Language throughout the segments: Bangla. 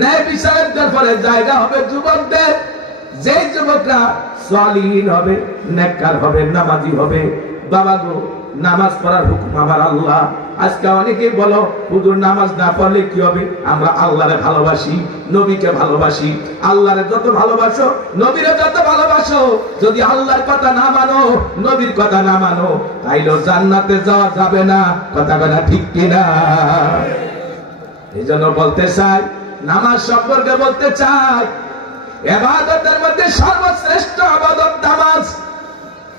ন্যায় দরবারে জায়গা হবে যুবকদের। যে যুবকরা হবে, নেককার হবে, নামাজি হবে, বাবা গো, নামাজ পড়ার হুকুম আমার আল্লাহ। আজকে বলো, হুজুর, নামাজ না পড়লে কি হবে? আমরা আল্লাহরে ভালোবাসি, নবীকে ভালোবাসি। আল্লাহরে যত ভালোবাসো, নবীরে যত ভালোবাসো। যদি আল্লাহর কথা না মানো, নবীর কথা না মানো তাইলে জান্নাতে যাওয়া যাবে না। কথা কথা ঠিক কিনা? বলতে চাই, নামাজ সম্পর্কে বলতে চাই, এবাদতের মধ্যে সর্বশ্রেষ্ঠ আবাদত নামাজ।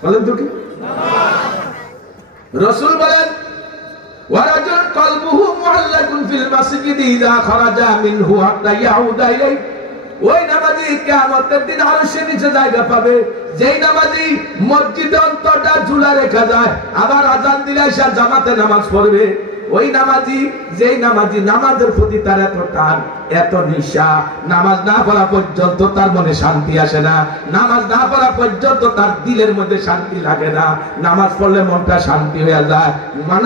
বলেন তো কি? রসুল বলেন, ওয়ারাজুল কলবুহু মুআল্লাকুন ফিল মাসজিদি ইযা মিনহু হাত্তা ইয়াউদা ওই নামাজি কিয়ামতের দিন আরশের নিচে জায়গা পাবে। যেই নামাজি মসজিদে অন্তরটা ঝুলা রেখা যায়, আবার আজান দিলে এসে জামাতে নামাজ পড়বে। ওই নামাজি, যেই নামাজি নামাজের প্রতি তার এত টান, এত নিশা, নামাজ না পড়া পর্যন্ত তার মনে শান্তি আসে না। নামাজ না পড়া পর্যন্ত তার দিলের মধ্যে শান্তি লাগে না। নামাজ পড়লে মনটা শান্তি হয়ে যায়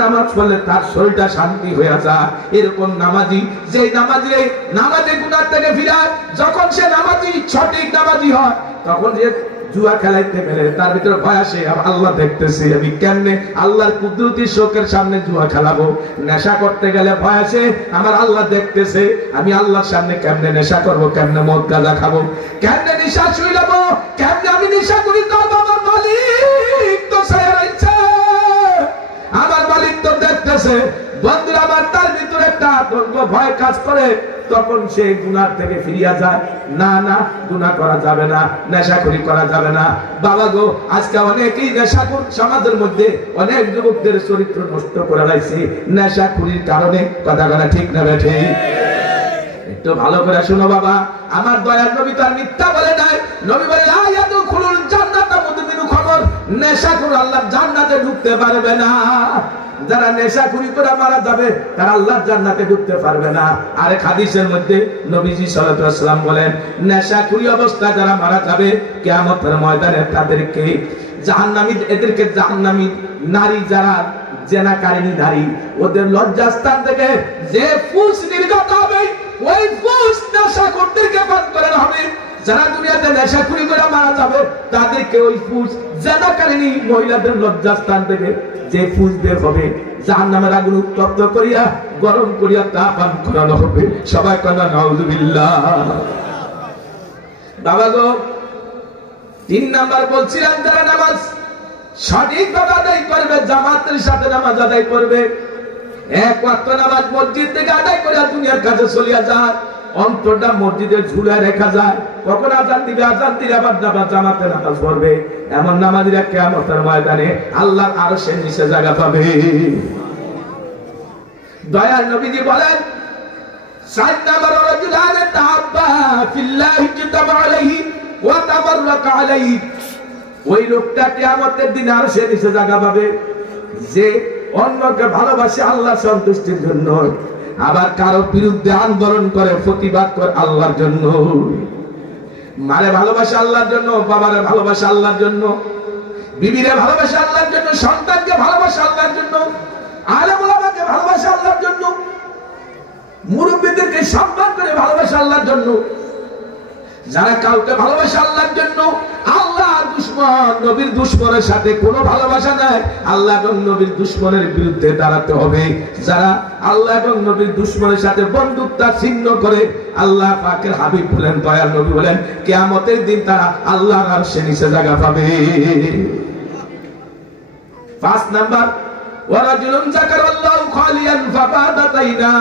নামাজ পড়লে তার শরীরটা শান্তি হয়ে যায়। এরকম নামাজি, যেই নামাজি নামাজে গুনার থেকে ফিরায় যখন সে নামাজি, সঠিক নামাজি হয়, তখন যে জুয়া খেলাইতে গেলে তার ভিতরে ভয় আসে আল্লাহ দেখতেছি, আমি কেমনে আল্লাহর কুদরতি শোকের সামনে জুয়া খেলাবো? নেশা করতে গেলে ভয় আসে, আমার আল্লাহ দেখতেছে, আমি আল্লাহর সামনে কেমনে নেশা করব, কেমনে মদ গাঁজা খাব, কেমনে নিশা শুই নেব কেমনে আমি নিশা করি? করব আমার মালিক তো আমার মালিক তো দেখতেছে। বন্ধুরা আমার তার ভিতরে একটা আতঙ্ক, ভয় কাজ করে। তখন সে গুনার থেকে ফিরিয়া যায়। না না, গুনাহ করা যাবে না, নেশাখুরি করা যাবে না। বাবা গো, আজকে অনেকেই নেশাখুর, সমাজের মধ্যে অনেক যুবকদের চরিত্র নষ্ট করে লাইছে। নেশাখুরির কারণে কথা কথা ঠিক না বেঠে একটু ভালো করে শুনো বাবা। আমার দয়ার নবী তার মিথ্যা বলে নাই। নবী বলে আয়াতু খুলুল খবর নেশাখুর আল্লাহ জান্নাতে ঢুকতে পারবে না। যারা নেশাখুরি করে মারা যাবে, তারা আল্লাহর জান্নাতে ঢুকতে পারবে না। হাদিসের মধ্যে নবীজি বলেন, নেশাখুরি অবস্থায় যারা মারা যাবে ময়দানে তাদেরকে জাহান্নামী, এদেরকে জাহান্নামী নারী যারা জেনাকারিনী নারী ওদের লজ্জাস্থান থেকে যে ফুস নির্গত যারা দুনিয়াতে নেশা খুরি করে মারা যাবে, তাদেরকে ওই ফুস জেনাকারিনী মহিলাদের লজ্জাস্থান থেকে যে ফুস বের হবে যার নামের আগুন উত্তপ্ত করিয়া, গরম করিয়া তা পান করানো হবে। সবাই কন্যা নাউজুবিল্লাহ। বাবা গো, তিন নাম্বার বলছিলাম, যারা নামাজ সঠিকভাবে আদায় করবে, জামাতের সাথে নামাজ আদায় করবে, এক ওয়াক্ত নামাজ মসজিদ থেকে আদায় করে দুনিয়ার কাছে চলিয়া যায়, অন্তরটা মসজিদে ঝুলে রেখা যায়। কখন আজান দিবে, আজান দিলে আবার যাবা জামাতে নামাজ পড়বে। এমন নামাজিরা কেমতের ময়দানে আল্লাহ আরও সে নিচে জায়গা পাবে। দয়াল নবীজি বলেন নাম্বার তাহাব্বা ফিল্লাহি আলাইহি ওয়া আলাইহি। ওই লোকটা কিয়ামতের দিন নিচে জায়গা পাবে। যে অন্যকে ভালোবাসে আল্লাহ সন্তুষ্টির জন্য, আবার কারও বিরুদ্ধে আন্দোলন করে প্রতিবাদ করে আল্লাহর জন্য। মারে ভালোবাসা আল্লাহর জন্য, বাবারে ভালোবাসা আল্লাহর জন্য, বিবিরে ভালোবাসা আল্লাহর জন্য, সন্তানকে ভালোবাসা আল্লাহর জন্য আলেমুলামাকে ভালোবাসা আল্লাহর জন্য, মুরব্বীদেরকে সম্মান করে ভালোবাসা আল্লাহর জন্য। যারা কাউকে ভালোবাসে আল্লাহর জন্য, আল্লাহ দুশ্মন নবীর দুশ্মনের সাথে কোনো ভালোবাসা নাই। আল্লাহ এবং নবীর দুশ্মনের বিরুদ্ধে দাঁড়াতে হবে। যারা আল্লাহ এবং নবীর দুশ্মনের সাথে বন্ধুত্ব ছিন্ন করে, আল্লাহ পাকের হাবিব বলেন, দয়াল নবী বলেন, কেয়ামতের দিন তারা আল্লাহর আর সে নিচে জায়গা পাবে। পাঁচ নাম্বার, ওয়ারাজুলুন যাকারাল্লাহু খালিয়ান ফাবাদাত আইনা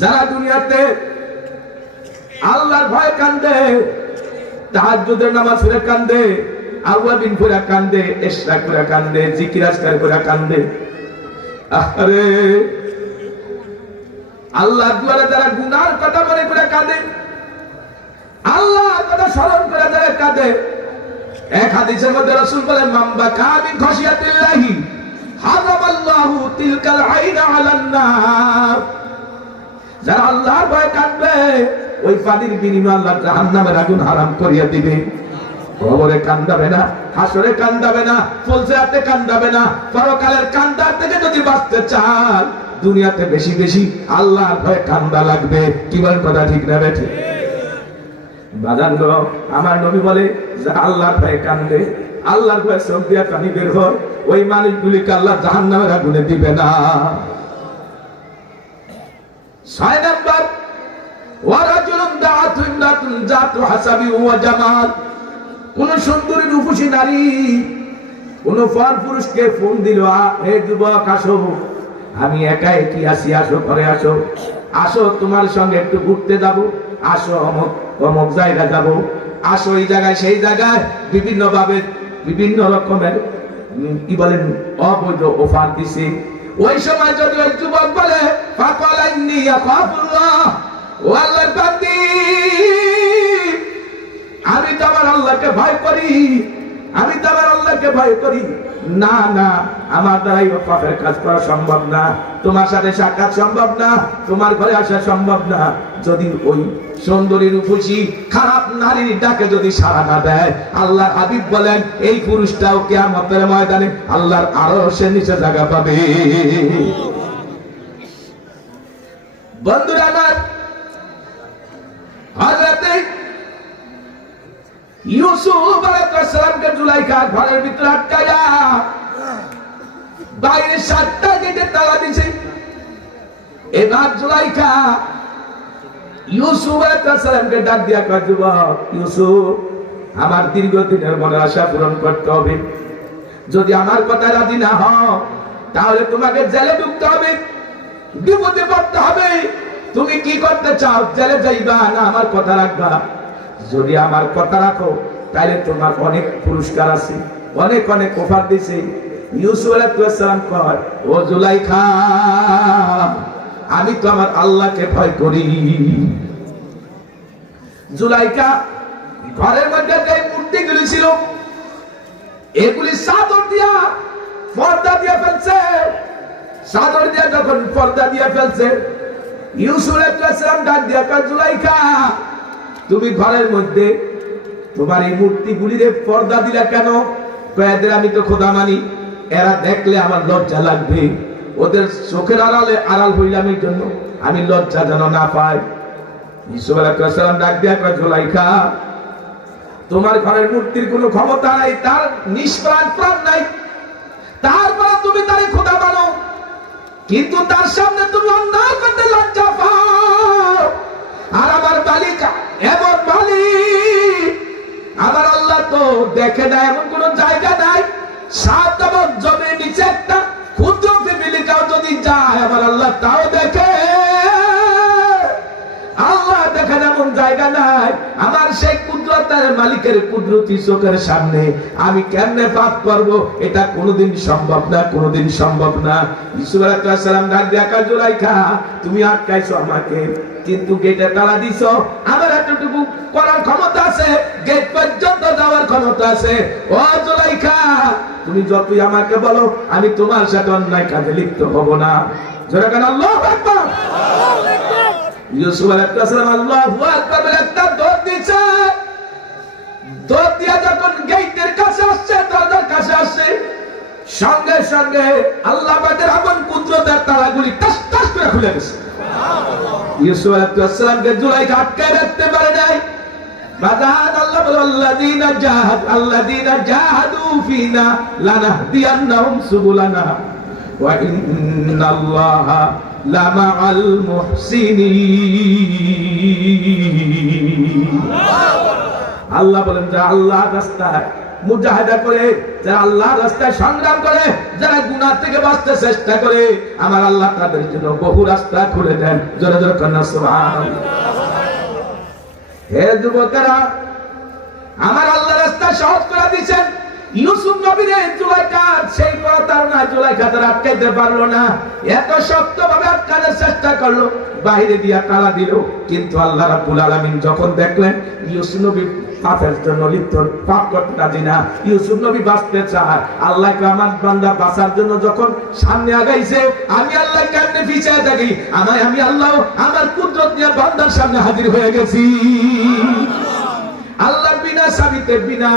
যারা দুনিয়াতে আল্লাহর ভয় কান্দে, তাহাজ্জুদের নামাজ পড়ে কান্দে, আউয়াবিন পড়ে কান্দে ইশরাক করে কান্দে, জিকির আজকার করে কান্দে। আরে আল্লাহ দুয়ারে যারা গুনার কথা মনে করে কাঁদে, আল্লাহর কথা স্মরণ করে যারা কাঁদে, এক হাদিসের মধ্যে রাসূল বলেন মাম্বা কামিন খশিয়াতিল্লাহি হারামাল্লাহু তিলকাল আইনা আলান নার যারা আল্লাহর ভয় কাঁদবে, ওই পানির বিনিময়ে আল্লাহ জাহান্নামের আগুন হারাম করিয়া দিবে। কান্দাবে না, হাসরে কান্দাবে না কান্দাবে না, পরকালের কান্দার থেকে যদি বাঁচতে চান, দুনিয়াতে বেশি বেশি আল্লাহর ভয়ে কান্দা লাগবে। কি বলেন কথা ঠিক না বেঠে? আমার নবী বলে যে আল্লাহর ভয়ে কান্দে, আল্লাহর ভয়ে চোখ দিয়া পানি বের হয়, ওই মানুষগুলিকে আল্লাহ জাহান নামের আগুনে দিবে না। ছয় সুন্দরী ফোন হে আমি একা একই আসি আসো, ঘরে আসো। আসো, তোমার সঙ্গে একটু ঘুরতে যাব। আসো, অমুক অমুক জায়গা যাব। আসো, এই জায়গায়, সেই জায়গায়। বিভিন্ন ভাবে, বিভিন্ন রকমের কি বলেন, অবৈধ অফার দিছে। ওই সময় যদি ওই যুবক বলে ফাকালাইনি ইয়াখাফুল্লাহ ও আমি তো আমার আল্লাহকে ভয় করি। আমি তো আমার আল্লাহকে ভয় করি। না না, আমার দ্বারাই পাপের কাজ করা সম্ভব না। তোমার সাথে সাক্ষাৎ সম্ভব না, তোমার ঘরে আসা সম্ভব না। যদি ওই সুন্দরী রূপসী খারাপ নারীর ডাকে যদি সাড়া না দেয়, আল্লাহর হাবিব বলেন, এই পুরুষটাও কেয়ামতের ময়দানে আল্লাহর আরও সে নিচে জায়গা পাবে। বন্ধুরা আমার হযরতে ইউসুফ ঘরের ভিতরে আটকায়া বাইরে সাতটা গেটে তালা দিছে। এবার ইউসুফ ডাক দিয়া ইউসুফ, আমার দীর্ঘদিনের মনের আশা পূরণ করতে হবে। যদি আমার কথা রাজি না হও, তাহলে তোমাকে জেলে ঢুকতে হবে, বিপদে পড়তে হবে। তুমি কি করতে চাও? জেলে যাইবা না আমার কথা রাখবা? যদি আমার কথা রাখো, তাহলে তোমার অনেক পুরস্কার আছে, অনেক অনেক অফার দিছে। আমি তো আমার আল্লাহকে ভয় করি। জুলাইকা ঘরের মধ্যে যে মূর্তিগুলি ছিল, এগুলি চাদর দিয়া পর্দা দিয়ে ফেলছে। চাদর দিয়া যখন পর্দা দিয়ে ফেলছে, ইউসুফ আলাইহিসসালাম ডাক দিয়া কয়, জুলাইখা তুমি ঘরের মধ্যে তোমার এই মূর্তিগুলিরে পর্দা দিলা কেন? কয়েদের আমি তো খোদা মানি। এরা দেখলে আমার লজ্জা লাগবে। ওদের চোখের আড়ালে আড়াল হইলাম এই জন্য। আমি লজ্জা যেন না পাই। তোমার ঘরের মূর্তির কোনো ক্ষমতা নাই, তার নিষ্প্রাণ প্রাণ নাই। তারপরে তুমি তারে খোদা বানো কিন্তু তার সামনে তুমি করতে লজ্জা পাও। আর আমার এমন মালিক, আমার আল্লাহ তো দেখে না, এমন কোন জায়গা নাই। সাত এবং জমির নিচে একটা ক্ষুদ্র ফ্যামিলিকাও যদি যায়, আমার আল্লাহ তাও দেখে আল্লাহ এমন জায়গা নাই। আমার সেই কুদরতের মালিকের কুদরতি চোখের সামনে আমি কেমনে পাপ করব, এটা কোনোদিন সম্ভব না, কোনোদিন সম্ভব না। তুমি আটকাইছো আমাকে, কিন্তু গেটে তালা দিছ। আমার এতটুকু করার ক্ষমতা আছে গেট পর্যন্ত যাওয়ার ক্ষমতা আছে। ও তুমি যতই আমাকে বলো, আমি তোমার সাথে অন্যায় কাজে লিপ্ত হব না। কেন ইউসুফ আলাইহিসসালাম আল্লাহু আকবার বলে একটা দৌড় দিয়েছে দৌড় দিয়া যখন গেটের কাছে আসছে দরজার কাছে আসছে সঙ্গে সঙ্গে আল্লাহ পাকের এমন কুদরতের তারাগুলি টাস টাস করে খুলে গেছে। ইউসুফ আলাইহিসসালামকে জুলাইখা আটকে রাখতে পারে নাই। আল্লাহ বলে আল্লাযীনা জাহাদ আল্লাযীনা জাহাদু ফিনা লানাহদিয়ান্নাহুম সুবুলানা। ওয়া ইন্নাল্লাহা লামাআল মুহসিনিন। আল্লাহ বলেন যে আল্লাহ রাস্তায় মুজাহিদা করে, যারা আল্লাহ রাস্তায় সংগ্রাম করে, যারা গুনাহ থেকে বাঁচতে চেষ্টা করে, আমার আল্লাহ তাদের জন্য বহু রাস্তা খুলে দেন। জোরে জোরে কন্যা, সুবহানাল্লাহ। হে যুবকেরা, আমার আল্লাহ রাস্তা সহজ করে দিয়েছেন। ইউসুফ নবীর সেই আটকাইতে পারল না। এত শক্ত ভাবে আটকানোর চেষ্টা করল দিয়া তালা দিল। কিন্তু আল্লাহ রাব্বুল আলামিন যখন দেখলেন ইউসুফ নবী পাপের জন্য লিপ্ত, পাপ করতে রাজি না, ইউসুফ নবী বাঁচতে চায়। আল্লাহকে আমার বান্দা বাঁচার জন্য যখন সামনে আগাইছে, আমি আল্লাহ থাকি। আমি আল্লাহ, আমার কুদরত নিয়ে বান্দার সামনে হাজির হয়ে গেছি। আল্লাহ বিনা সাবিতে বিনা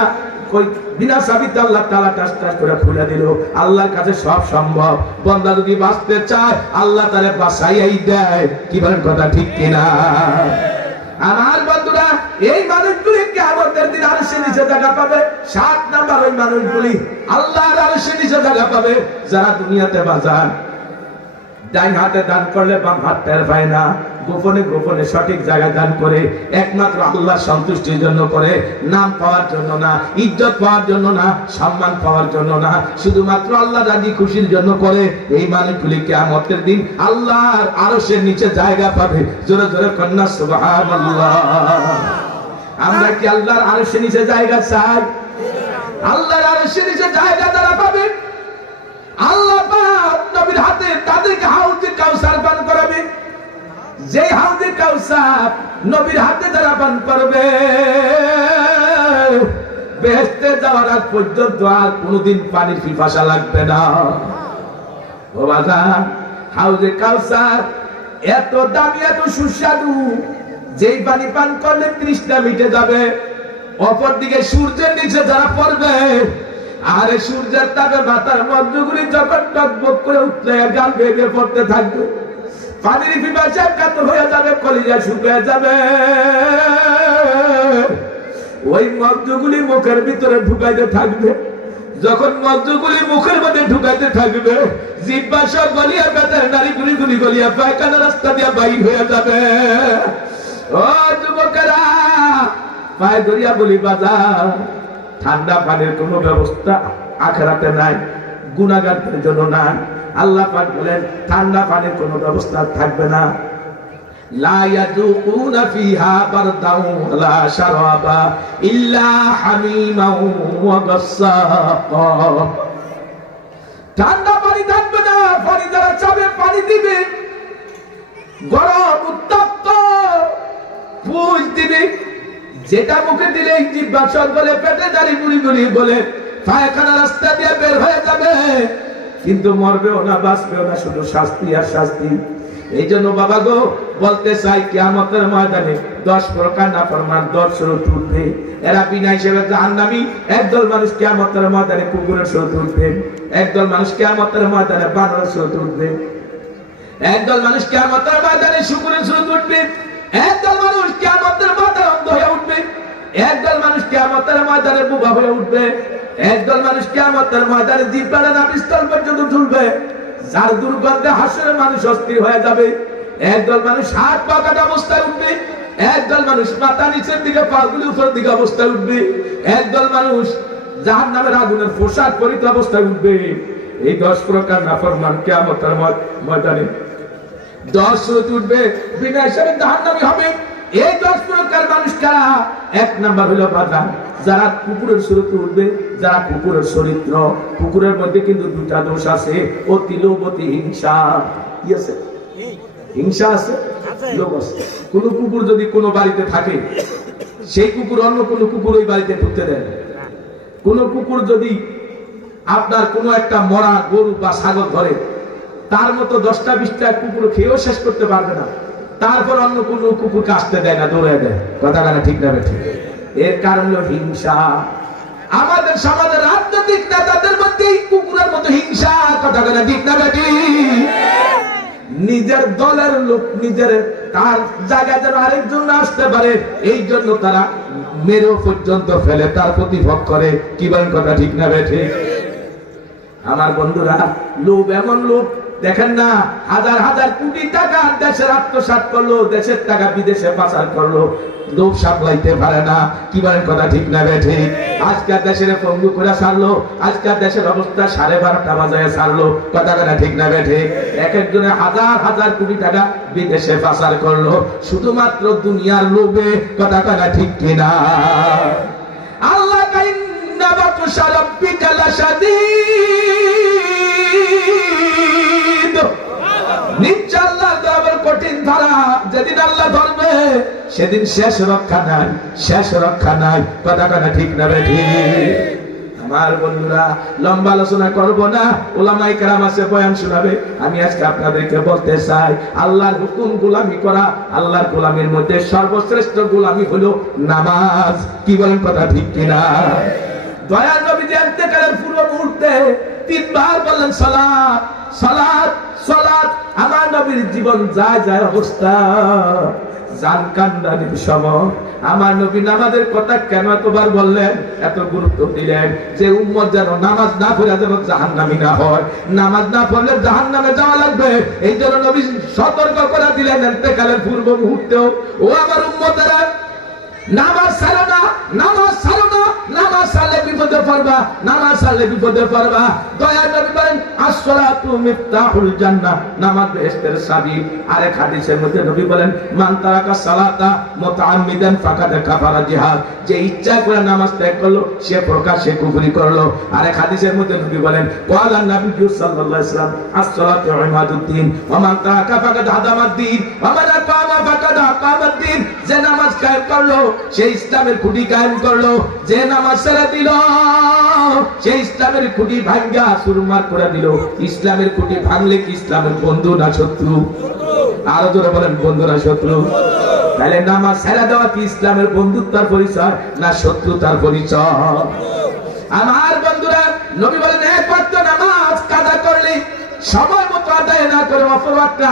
কই? বিনা চাবিতে আল্লাহ তালা টাস টাস করে খুলে দিল। আল্লাহর কাছে সব সম্ভব। বন্দা যদি বাঁচতে চায়, আল্লাহ তারে বাসাইয়াই দেয়। কি বলেন কথা ঠিক কিনা? আমার বন্ধুরা, এই মানুষগুলি দিন আরও নিচে পাবে। সাত নাম্বার ওই মানুষগুলি আল্লাহর আরও নিচে পাবে, যারা দুনিয়াতে বাজার। ডাইন হাতে দান করলে বাম হাত টের পায় না। গোপনে গোপনে সঠিক জায়গায় দান করে, একমাত্র আল্লাহ সন্তুষ্টির জন্য করে, নাম পাওয়ার জন্য না, ইজ্জত পাওয়ার জন্য না, সম্মান পাওয়ার জন্য না, শুধুমাত্র আল্লাহ রাজি খুশির জন্য করে, এই মানুষগুলি কেয়ামতের দিন আল্লাহর আরও সে নিচে জায়গা পাবে। জোরে জোরে কন্যা, সুবহানাল্লাহ। আমরা কি আল্লাহর আরও সে নিচে জায়গা চাই? আল্লাহর আরও সে নিচে জায়গা তারা পাবে, আল্লাহ নবীর হাতে তাদেরকে হাউজে কাউসার পান করাবে। যে হাউজে কাউসার নবীর হাতে যারা পান করবে। বেহেশতে যাওয়ার আগ পর্যন্ত আর কোনোদিন পানির পিপাসা লাগবে না। ও বাজান হাউজে কাউসার এত দামি, এত সুস্বাদু, যেই পানি পান করলে তৃষ্ণা মিটে যাবে। অপরদিকে সূর্যের নিচে যারা পড়বে, আরে সূর্যের তাপে মাথার মধ্যগুলি যখন টকবক করে উঠলে গান ভেবে পড়তে থাকবে। পানির পিপাসা কাতর হয়ে যাবে, কলিজা শুকিয়ে যাবে। ওই মদ্যগুলি মুখের ভিতরে ঢুকাইতে থাকবে। যখন মদ্যগুলি মুখের মধ্যে ঢুকাইতে থাকবে, জিব্বা সব গলিয়া বেতার নারী গুলি গুলি গলিয়া পায়খানা রাস্তা দিয়া বাইর হয়ে যাবে। ও যুবকেরা, পায়ে ধরিয়া বলি বাজার ঠান্ডা পানির কোনো ব্যবস্থা আখেরাতে নাই, গুণাগারদের জন্য নাই। আল্লাহ পাক বলেন ঠান্ডা পানির কোনো ব্যবস্থা থাকবে না لا يذوقون فيها بردا ولا شرابا إلا حميما وغساقا ঠান্ডা পানি থাকবে না পানি যারা চাবে পানি দিবে গরম উত্তপ্ত পুষ দিবে যেটা মুখে দিলে জিব্বা সব বলে পেটে দাঁড়ি গুলি গুলি বলে পায়খানা রাস্তা দিয়ে বের হয়ে যাবে কিন্তু মরবেও না, বাঁচবেও না, শুধু শাস্তি আর শাস্তি। এই জন্য বাবা গো, বলতে চাই, কিয়ামতের ময়দানে দশ প্রকার না ফরমান দশ উঠবে এরা বিনা হিসেবে জাহান্নামী, একদল মানুষ কিয়ামতের ময়দানে কুকুরের স্রোত উঠবে একদল মানুষ কিয়ামতের ময়দানে বানরের স্রোত উঠবে একদল মানুষ কিয়ামতের ময়দানে শুকুরের স্রোত উঠবে একদল মানুষ কিয়ামতের ময়দানে অন্ধ হয়ে উঠবে। একদল মানুষ কিয়ামতের ময়দানে বুবা হয়ে উঠবে। একদল মানুষ কিয়ামতের ময়দানে জিব্বারে না পিস্তল পর্যন্ত ঝুলবে, যার দুর্গন্ধে হাসরের মানুষ অস্থির হয়ে যাবে। একদল মানুষ হাত পা কাটা অবস্থায় উঠবে, একদল মানুষ মাথা নিচের দিকে, পাগুলি উপরের দিকে অবস্থায় উঠবে। একদল মানুষ যাহার নামের আগুনের পোশাক পরিত অবস্থায় উঠবে। এই দশ প্রকার নাফরমান কেয়ামতের ময়- ময়দানে। দশ স্রোত উঠবে, বিনা হিসাবে জাহান্নামী হবে। এই দশ প্রকার মানুষ কারা? এক নাম্বার হলো বাধা যারা কুকুরের স্রোতে উঠবে যারা কুকুরের চরিত্র। কুকুরের মধ্যে কিন্তু দুটা দোষ আছে অতি লোভ অতি হিংসা। কি আছে? হিংসা আছে লোভ আছে। কোন কুকুর যদি কোনো বাড়িতে থাকে সেই কুকুর অন্য কোনো কুকুর ওই বাড়িতে ঢুকতে দেয়। না। কোন কুকুর যদি আপনার কোনো একটা মরা গরু বা ছাগল ধরে তার মতো দশটা বিশটা কুকুর খেয়েও শেষ করতে পারবে না। তারপর অন্য কোন কুকুরকে আসতে দেয় না দৌড়ে দেয়। কথা কানে ঠিক না ঠিক। এর কারণ হলো হিংসা। আমাদের সমাজের রাজনৈতিক নেতাদের মধ্যে এই কুকুরের মতো হিংসা। কথা কানে ঠিক না নিজের দলের লোক নিজের তার জায়গায় যেন আরেকজন আসতে পারে, এই জন্য তারা মেরেও পর্যন্ত ফেলে, তার প্রতিভোগ করে। কি কথা ঠিক না বেঠে আমার বন্ধুরা, লোভ এমন লোভ দেখেন না, হাজার হাজার কোটি টাকা দেশের আত্মসাৎ করল, দেশের টাকা বিদেশে পাচার করল। সামলাইতে পারে না। কি বলেন কথা ঠিক না দেশের পঙ্গু করে দেশের অবস্থা সাড়ে বারোটা কথা কথা ঠিক না এক একজনে হাজার হাজার কোটি টাকা বিদেশে পাচার করল। শুধুমাত্র দুনিয়ার লোভে কথা কথা ঠিক কিনা আল্লাহ কাইন্না কঠিন ধরা। যেদিন আল্লাহ ধরবে, সেদিন শেষ রক্ষা নাই, শেষ রক্ষা নাই। কথা কথা ঠিক বেঠি আমার বন্ধুরা, লম্বা আলোচনা করব না ওলামাই কেরাম আছে, বয়ান আমি আজকে আপনাদেরকে বলতে চাই, আল্লাহর হুকুম গোলামি করা, আল্লাহর গোলামির মধ্যে সর্বশ্রেষ্ঠ গোলামি হলো নামাজ। কি বলেন কথা ঠিক কিনা? দয়াল নবী যে ইন্তেকালের পূর্ব মুহূর্তে তিনবার বললেন, সালাত সালাত সালাত। আমার নবীর জীবন যায় যায় অবস্থা। জান কান্দানির সময় আমার নবী নামাজের কথা কেন এতবার বললেন? এত গুরুত্ব দিলেন যে উম্মত যেন নামাজ না পড়ে, যেন জাহান্নামি না হয়। নামাজ না পড়লে জাহান্নামে যাওয়া লাগবে। এই জন্য নবী সতর্ক করে দিলেন এতেকালের পূর্ব মুহূর্তেও। ও আমার উম্মতেরা, নামাজ ছাড়ো না, নামাজ ছাড়ো না ছাড়লে বিপদে নামাজ ছাড়লে বিপদে দয়া মিফতাহুল জান্নাহ, নামাজ বেহেশতের চাবি হাদিসের মধ্যে নবী বলেন, মান তারাকা সালাতা মুতাআম্মিদান ফাকাদ কাফারা জিহাদ। যে ইচ্ছা করে নামাজ ত্যাগ করল, সে প্রকাশ্যে কুফরি করল। আরেক হাদিসের মধ্যে নবী বলেন সাল্লাল্লাহু আলাইহি ওয়াসাল্লাম ইমাদুদ্দিন। ওয়া মান তারাকা ফাকাদ হাদামাদ্দিন ওয়া মান আকামা ফাকাদ আকামাদ্দিন। যে নামাজ কায়েম করল, সে ইসলামের খুঁটি কায়েম করল। যে নামাজ ছেড়ে দিল। সে ইসলামের খুঁটি ভাঙ্গা সুরমার করে দিল। ইসলামের খুঁটি ভাঙলে কি ইসলামের বন্ধু না শত্রু? আরও জোরে বলেন, বন্ধু না শত্রু? তাহলে ছেড়ে দেওয়া কি ইসলামের বন্ধুত্বের পরিচয় না শত্রুতার পরিচয়? আমার বন্ধুরা, নবী বলেন নামাজ কাদা করলে, সময় মতো আদায় না করে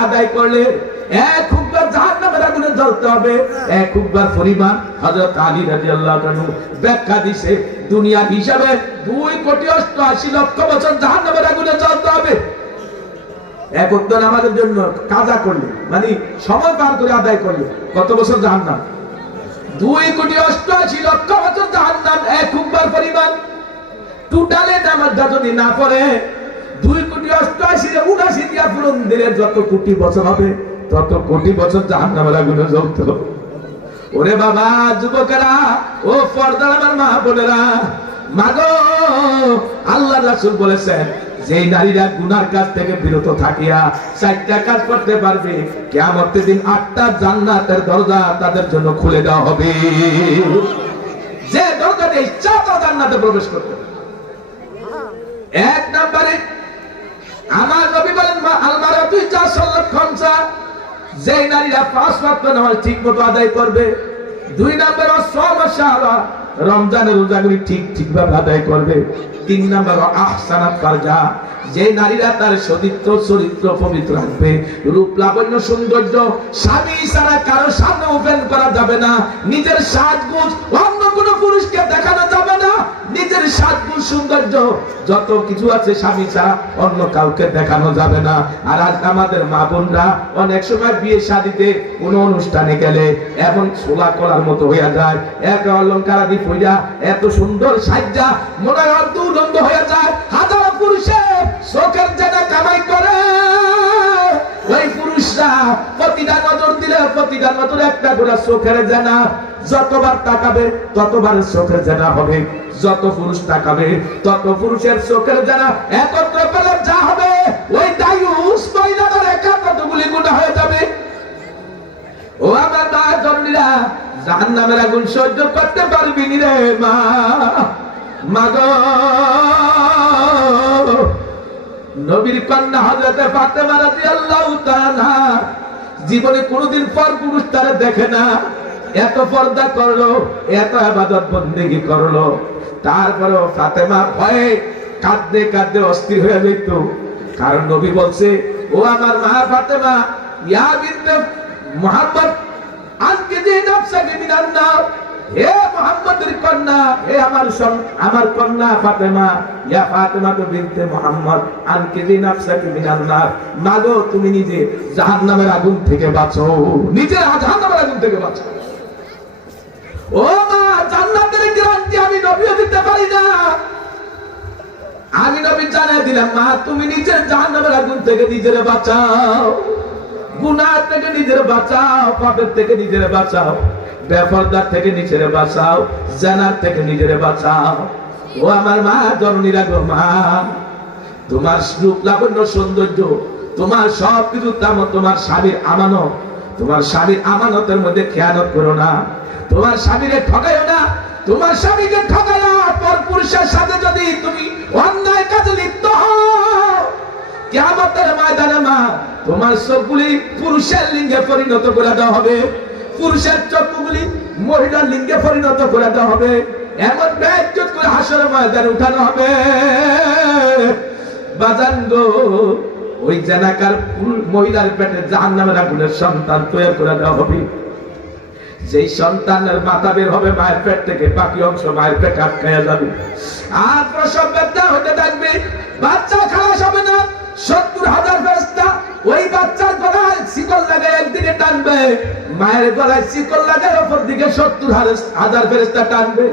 আদায় করলে, এক হুকবার জাহান্নামের আগুনে জ্বলতে হবে। এক হুকবার পরিমাণ হযরত আলী রাদিয়াল্লাহু আনহু ব্যাখ্যা দিছে, দুনিয়ার হিসাবে দুই কোটি অষ্টআশি লক্ষ বছর জাহান্নামের আগুনে জ্বলতে হবে। এক উত্তর আমাদের জন্য কাজা করলে মানে সময় পার করে আদায় করলে কত বছর জাহান্নাম? দুই কোটি অষ্টআশি লক্ষ বছর জাহান্নাম, এক হুকবার পরিমাণ। টোটালে নামাজটা যদি না পড়ে, দুই কোটি অষ্টআশি উনাশি দিয়া পূরণ দিলে যত কোটি বছর হবে তত কোটি বছর জাহান নামের আগুনে জ্বলত। ওরে বাবা, যুবকেরা, ও পর্দার আমার মা বোনেরা, মাগো, আল্লাহ রাসূল বলেছেন যে নারীরা গুনার কাজ থেকে বিরত থাকিয়া চারটা কাজ করতে পারবে, কেয়ামতের দিন আটটা জান্নাতের দরজা তাদের জন্য খুলে দেওয়া হবে। যে দরজা দিয়ে ইচ্ছা জান্নাতে প্রবেশ করতে। এক আমার নবী বলেন আলমারা তুই খমসা যে নারীরা পাঁচ নামাজ ঠিক মতো আদায় করবে, দুই রোজাগুলি ঠিক আদায় করবে। তিন যে নারীরা তার সতীত্ব, চরিত্র পবিত্র রাখবে। রূপ লাবণ্য, সৌন্দর্য স্বামী ছাড়া কারও সামনে ওপেন করা যাবে না। নিজের সাজগুজ অন্য কোনো পুরুষকে দেখানো যাবে যত কিছু আছে স্বামী অন্য কাউকে দেখানো যাবে না। আর আজ আমাদের মা বোনরা অনেক সময় বিয়ে কোনো অনুষ্ঠানে গেলে এমন ছোলা করার মতো হইয়া যায়, এক অলঙ্কার আদি পূজা এত সুন্দর সাজ্জা মনে হয় হয়ে যায়। হাজার পুরুষের চোখের জায়গা কামাই করে পুরুষরা প্রতিটা নজর দিলে প্রতিটা নজর একটা করে চোখের জানা। যতবার তাকাবে, ততবার চোখের জানা হবে। যত পুরুষ তাকাবে, তত পুরুষের চোখের জানা একত্র পেলে যা হবে। ওই দায়ুস মহিলাদের গুণা হয়ে যাবে। ও আমার মা জন্মীরা নামের আগুন সহ্য করতে পারবি নি রে মা। মাগো নবীর কন্যা হযরতে ফাতেমা রাদিয়াল্লাহু তাআলা জীবনে কোনোদিন পর পুরুষ তারা দেখে না। এত পর্দা করল, এত আবাদত বন্দেগী করল। তারপরেও ফাতেমা ভয়ে কাঁদতে কাঁদতে অস্থির হয়ে যেত কারণ নবী বলছে, ও আমার মা ফাতেমা, ইয়া বিনতে মুহাম্মদ, আজকে যে নফসাকে মিনান নার হে মুহাম্মদের কন্যা, হে আমার আমার কন্যা ফাতেমা, ইয়া ফাতেমা তো বিনতে মুহাম্মদ মাগো তুমি নিজে জাহান্নামের আগুন থেকে বাঁচো নিজের জাহান্নামের আগুন থেকে বাঁচো ও মা, জান্নাতের গ্যারান্টি আমি নবীও দিতে পারি না। আমি নবী জানিয়ে দিলাম, মা, তুমি নিজের জাহান্নামের আগুন থেকে নিজের বাঁচাও। গুনাহ থেকে নিজের বাঁচাও পাপের থেকে নিজের বাঁচাও, বেফরদার থেকে নিজের বাঁচাও জানার থেকে নিজের বাঁচাও। ও আমার মা জননীরা গো মা, তোমার রূপ লাবণ্য সৌন্দর্য, তোমার সব কিছু তাম তোমার স্বামীর আমানত, তোমার স্বামীর আমানতের মধ্যে খেয়ানত করো না। তোমার স্বামীরে ঠকাইও না, তোমার স্বামীকে ঠকাইয়া পর পুরুষের সাথে যদি তুমি অন্যায় কাজে লিপ্ত হও কিয়ামতের ময়দানে মা, তোমার চোখগুলি পুরুষের লিঙ্গে পরিণত করে দেওয়া হবে। পুরুষের চক্ষুগুলি মহিলার লিঙ্গে পরিণত করে দেওয়া হবে। এমন বেজ্জত করে হাসর ময়দানে উঠানো হবে। ওই মহিলার পেটে জাহান নামের আগুনের সন্তান তৈরি করে দেওয়া হবে। সন্তানের মাথা বের হবে, মায়ের পেট থেকে বাকি অংশ মায়ের পেট আটকায়া যাবে। আর প্রসব ব্যথা হতে থাকবে, বাচ্চা খালাস হবে না। হাজার ফেরস্তা ওই বাচ্চার গলায় শিকল লাগায় একদিকে টানবে। মায়ের গলায় শিকল লাগায় অপর দিকে সত্তর হাজার ফেরস্তা টানবে।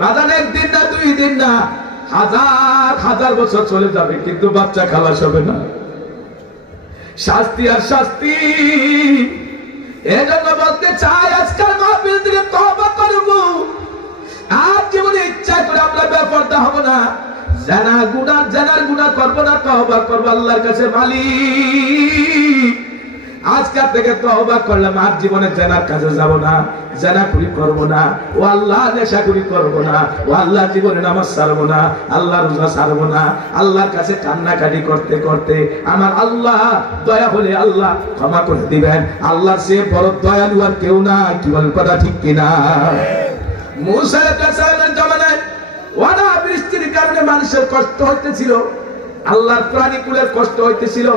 বাদান একদিন না, দুই দিন না, হাজার হাজার বছর চলে যাবে, কিন্তু বাচ্চা খালাস হবে না। শাস্তি আর শাস্তি। এজন্য বলতে চাই আজকাল মাহফিল থেকে তওবা করব। আর জীবনে ইচ্ছা করে আমরা ব্যাপারটা হব না। জানা গুনাহ জানার গুনাহ করব না, তওবা করব আল্লাহর কাছে আজকাল থেকে তওবা করলাম, আর জীবনে কাছে যাব না করি না, ও আল্লাহ নেশা করি না, ও আল্লাহ জীবনে নামাজ না, আল্লাহ রোজা না, আল্লাহর কাছে কান্নাকাটি করতে করতে আমার আল্লাহ দয়া হলে আল্লাহ ক্ষমা করে দিবেন। আল্লাহ সে বড় দয়ালু আর কেউ না কি বল কথা ঠিক কিনা? মুসা আলাইহিস সালামের জামানায় ওয়াদা বৃষ্টির কারণে মানুষের কষ্ট হইতেছিল, আল্লাহর প্রাণী কুলের কষ্ট হইতেছিল,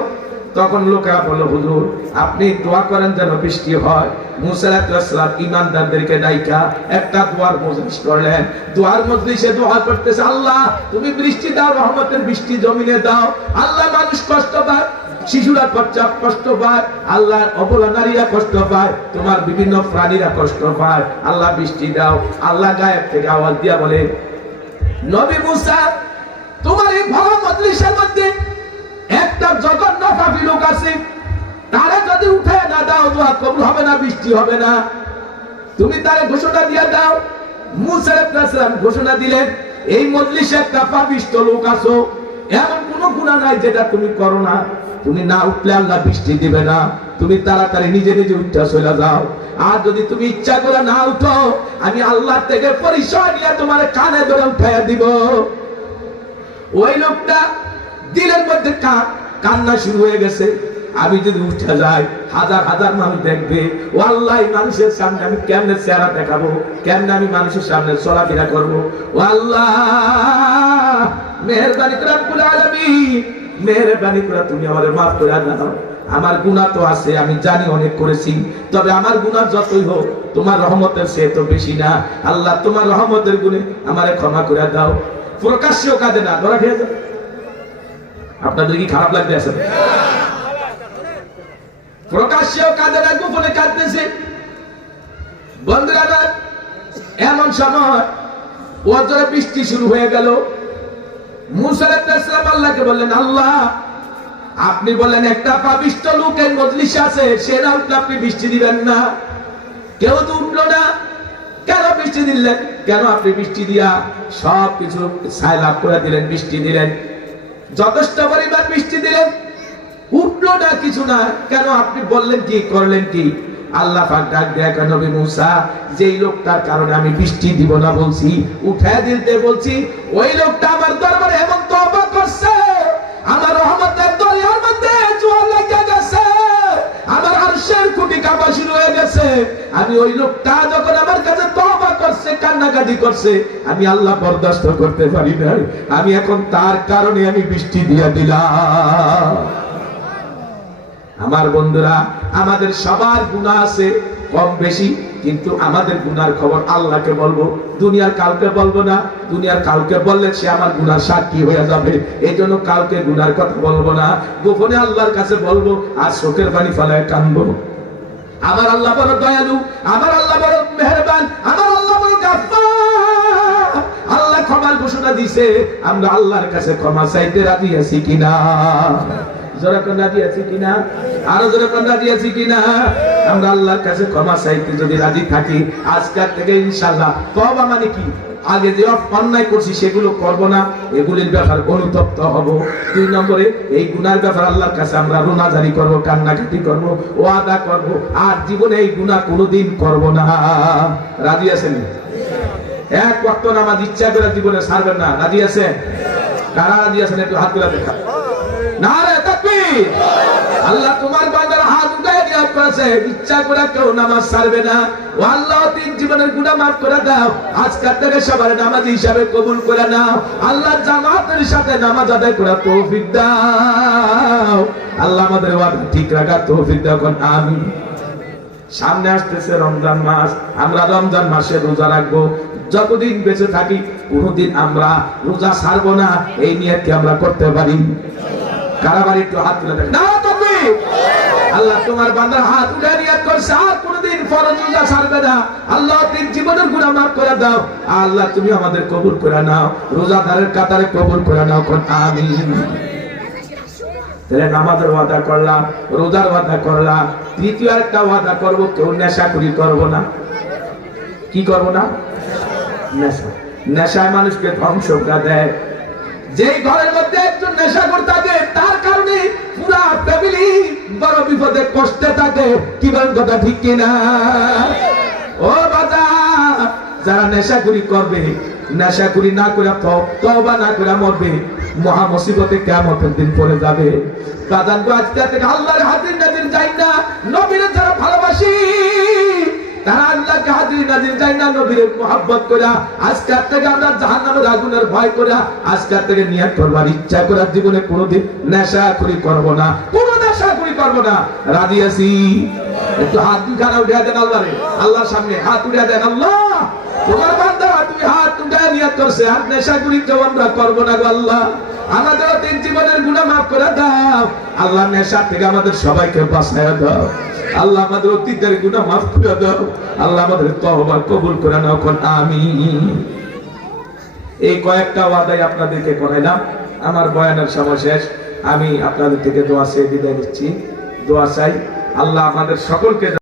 তখন লোকেরা বলল, হুজুর, আপনি দোয়া করেন যেন বৃষ্টি হয়। মুসালাম ইমানদারদেরকে ডাইকা একটা দোয়ার করলেন। দোয়ার দোয়া করতেছে, আল্লাহ, তুমি বৃষ্টি দাও, রহমতের বৃষ্টি জমিনে দাও। আল্লাহ মানুষ কষ্ট পায়, শিশুরা কষ্ট পায় আল্লাহ অবলা নারীরা কষ্ট পায়, তোমার বিভিন্ন প্রাণীরা কষ্ট পায়। আল্লাহ বৃষ্টি দাও। আল্লাহ গায়েব থেকে আওয়াজ দিয়া বলে নবী মুসা, তোমার এই ভালো মজলিসের মধ্যে একটা জঘন্য পাপী লোক আছে, তারা যদি উঠে না দাও, দোয়া কবুল হবে না, বৃষ্টি হবে না। তুমি তারে ঘোষণা দিয়ে দাও। মুসা ঘোষণা দিলেন, এই মজলিসে একটা পাপিষ্ট লোক আছো। এমন কোন গুনাহ নাই যেটা তুমি করো না। তুমি না উঠলে আল্লাহ বৃষ্টি দিবে না। তুমি তাড়াতাড়ি নিজে নিজে উঠতে চলে যাও। আর যদি তুমি ইচ্ছা করে না উঠো, আমি আল্লাহ থেকে পরিচয় নিয়ে তোমার কানে ধরে উঠাইয়া দিব। ওই লোকটা দিলের মধ্যে কান্না শুরু হয়ে গেছে। আমি যদি উঠে যাই, হাজার হাজার মানুষ দেখবে ও আল্লাহ মানুষের সামনে আমি কেমনে চেহারা দেখাবো, কেমনে আমি মানুষের সামনে চলাফেরা করব। ও আল্লাহ মেহরবানি করে মেহরবানি করে তুমি আমাদের মাফ করে দাও। আমার গুনাহ তো আছে, আমি জানি অনেক করেছি। তবে আমার গুনাহ যতই হোক, তোমার রহমতের সে তো বেশি না। আল্লাহ, তোমার রহমতের গুণে আমারে ক্ষমা করে দাও। প্রকাশ্যেও কাঁদে না, ধরা খেয়ে যাও। আপনাদের কি খারাপ লাগতে আছে? প্রকাশ্যেও কাঁদে না, গোপনে কাঁদতেছে। বন্ধুরা এমন সময় ওজরে বৃষ্টি শুরু হয়ে গেল। মুসা আলাইহিস সালাম আল্লাহকে বললেন, আল্লাহ আপনি বলেন একটা পাপিষ্ট লোকের মজলিস আছে, সে না উঠলে আপনি বৃষ্টি দিবেন না। কেউ তো উঠল না। কেন বৃষ্টি দিলেন? কেন আপনি বৃষ্টি দিয়া সব কিছু ছায় লাভ করে দিলেন, বৃষ্টি দিলেন? যথেষ্ট পরিমাণ বৃষ্টি দিলেন। উঠল না, কিছু না। কেন আপনি বললেন কি, করলেন কি? আল্লাহ যেই লোকটার কারণে আমি বৃষ্টি দিব না বলছি উঠায় দিতে বলছি, ওই লোকটা আমার দরবারে এমন তওবা করছে আমি ওই লোকটা যখন আমার কাছে তওবা করছে, কান্নাকাটি করছে, আমি আল্লাহ বরদাস্ত করতে পারি না আমি এখন তার কারণে আমি বৃষ্টি দিয়ে দিলাম। আমার বন্ধুরা, আমাদের সবার গুণা আছে, কম বেশি, কিন্তু আমাদের গুনার খবর আল্লাহকে বলব। দুনিয়ার কাউকে বলব না, দুনিয়ার কাউকে বললে সে আমার গুনার সাক্ষী হয়ে যাবে। এই জন্য কাউকে গুনার কথা বলব না। গোপনে আল্লাহর কাছে বলব, আর চোখের পানি ফেলায় কানবো। আমার আল্লাহ বড় দয়ালু, আমার আল্লাহ বড় মেহরবান, আমার আল্লাহ বড় আল্লাহ ক্ষমার ঘোষণা দিছে, আমরা আল্লাহর কাছে ক্ষমা চাইতে রাজি আছি কিনা? আমরা আল্লাহর কাছে ক্ষমা চাইতে যদি রাজি থাকি আজকাল থেকে ইনশাআল্লাহ। তওবা মানে কি? আগে যে অন্যায় করছি সেগুলো করব না, এগুলির ব্যাপার অনুতপ্ত হব। দুই নম্বরে, এই গুনার ব্যাপার আল্লাহর কাছে আমরা রোনাজারি করব, কান্নাকাটি করব, ওয়াদা করব, আর জীবনে এই গুনাহ কোনোদিন করব না। রাজি আছেন? এক ওয়াক্ত নামাজ ইচ্ছা করে জীবনে ছাড়বেন না। রাজি আছেন? কারা রাজি আছেন? একটু হাত তুলে দেখা। না রে আল্লাহ তোমার বান্দার হাত উঠায় ইচ্ছা করে কেউ নামাজ না। ও আল্লাহ, তিন জীবনের গুনাহ মাফ করে দাও। থেকে সবার নামাজ হিসাবে কবুল করে নাও। আল্লাহ জামাতের সাথে নামাজ আদায় তৌফিক দাও। আল্লাহ আমাদের ওয়াদা ঠিক রাখার তৌফিক দাও কোন আমিন। সামনে আসতেছে রমজান মাস। আমরা রমজান মাসে রোজা রাখব। যতদিন বেঁচে থাকি, কোনোদিন আমরা রোজা ছাড়বো না। এই নিয়তকে আমরা করতে পারি। কারাবারি একটু হাত তুলে দেখ না তুমি! আল্লাহ তোমার বান্দার হাত উঠে নিয়ত করছে আর কোনোদিন ফরজ রোজা ছাড়বে না। আল্লাহ তিন জীবনের গুনাহ মাফ করে দাও। আল্লাহ তুমি আমাদের কবুল করে নাও। রোজাদারের কাতারে কবুল করে নাও কোন আমিন। তাহলে নামাজের ওয়াদা করলাম রোজার ওয়াদা করলাম তৃতীয় একটা ওয়াদা করব কেউ নেশা করি করব না। কি করব না? নেশা। নেশায় মানুষকে ধ্বংস দেয়। যেই ঘরের মধ্যে একজন নেশা থাকে, তার কারণে পুরা ফ্যামিলি বড় বিপদে কষ্টে থাকে। কি ঠিক কিনা? ও যারা করবে না করে তবা না করে মরবে, মহা মুসিবতে দিন পড়ে যাবে। বাদান আজকে আল্লাহর হাজির নাজির যাই না, নবীর তারা আল্লাহকে হাজির নাজির যাই না, নবীর মোহাব্বত করা আজকের থেকে আমরা জাহান্নামের আগুনের ভয় করা আজকের থেকে নিয়াত করবার ইচ্ছা করার জীবনে কোনোদিন নেশা করি করব না, কোনো নেশা করি করব না। রাজি আছি? একটু হাত দুখানা উঠে দেন আল্লাহ রে আল্লাহর সামনে হাত উঠে দেন আল্লাহ। তোমার বান্দা আমাদের সবাইকে দাও। আল্লাহ আমাদের অতীতের গুণা মাফ করে দাও। আল্লাহ আমাদের তহবা কবুল করে নাও আমি এই কয়েকটা ওয়াদাই আপনাদেরকে করাইলাম আমার বয়ানের সময় শেষ। আমি আপনাদের থেকে দোয়া চেয়ে বিদায় নিচ্ছি। দোয়া চাই, আল্লাহ আমাদের সকলকে